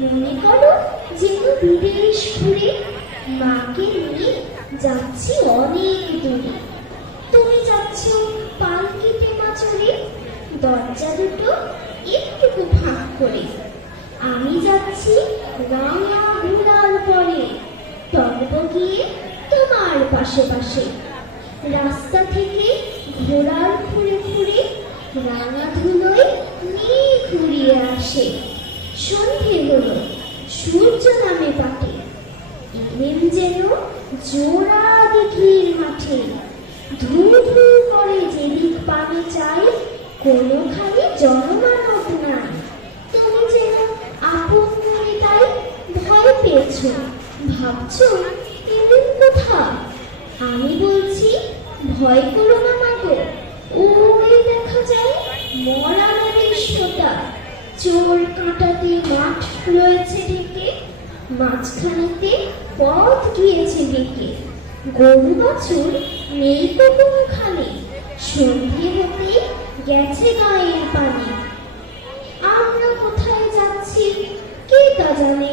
মনে করো যেন বিদেশ ঘুরে মাকে নিয়ে যাচ্ছি অনেক দূরে। তুমি যাচ্ছ পালকিতে মাচুরে দরজা দুটো একটু ফাঁক করে। আমি যাচ্ছি রাঙা ঘোড়ার পরে টনব গিয়ে তোমার পাশে পাশে রাস্তা থেকে ঘোড়ার ঘুরে ঘুরে রাঙা ধুলোয় নিয়ে ঘুরিয়ে আসে। সন্ধে হলো সূর্য নামে পাটে এলেন যেন জোড়া দিঘির মাঠে। ধু ধু করে যেদিক পানে চাই, কোনোখানে জনমানব নাই। তুমি যেন আপন মনে তাই ভয় পেয়েছ। ভাবছ, এলেন কোথা আমি বলছি, ভয় করো না চোর কাঁটাতে মাঠ রয়েছে ডেকে মাঝখানেতে পথ গিয়েছে ডেকে গরু বছর নেই কোনোখানে, সন্ধে হতে গেছে গায়ের পানি। আমরা কোথায় যাচ্ছি কে তা জানে?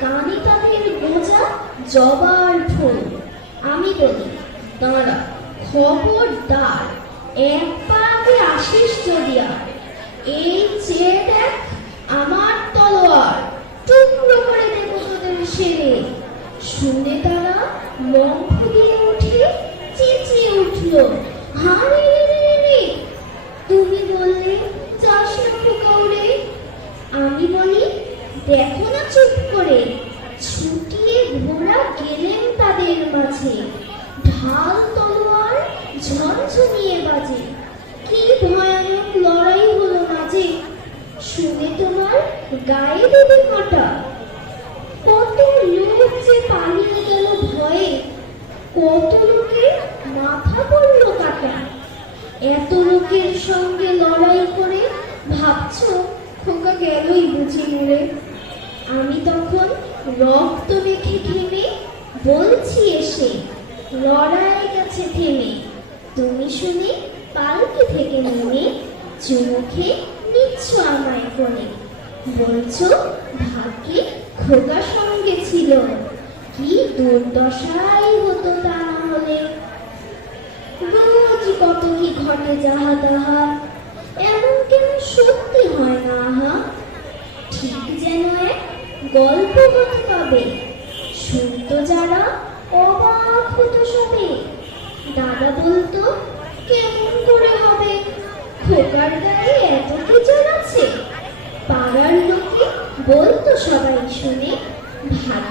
কানে কানের গোজা জবার ফুল। আমি বলি, দাঁড়া, খবরদার, এক পা আগে আসিস যদি আর। এই চেয়ে দেখ আমার তলোয়ার, টুকরো করে দেবো তোদের সেরে। শুনে তারা লম্ফ দিয়ে উঠে চেঁচিয়ে উঠল হারে তুমি বললে, চাষ না আমি বলি দেখো না চুপ করে। ছুটিয়ে ঘোড়া গেলেন তাদের মাঝে। ঢাল তলোয়ার ঝনঝনিয়ে বাজে। কি ভয়ানক লড়াই হলো মাঝে শুনে তোমার গায়ে দেবে কাঁটা কত লোক যে পালিয়ে গেল ভয়ে। কত লোকের মাথা পড়ল কাটা। এত লোকের সঙ্গে লড়াই করে ভাবছ গেলই বুঝি মরে আমি তখন রক্ত মেখে ঘেমে বলছি এসে, লড়াই গেছে থেমে, তুমি শুনে পালকি থেকে নেমে চুমুখে নিচ্ছ আমায় কোণে বলছো, ভাগ্যে খোকা সঙ্গে ছিল। কি দুর্দশাই হতো তা না হলে রোজ কত কি ঘটে যাহা তাহা। গল্প কত তবে শুনতো যারা অবাক হতো সবে। দাদা বলতো, কেমন করে হবে? খোকার গায়ে এত কিচেন আছে? পাড়ার লোকে বলতো সবাই শুনে ভাত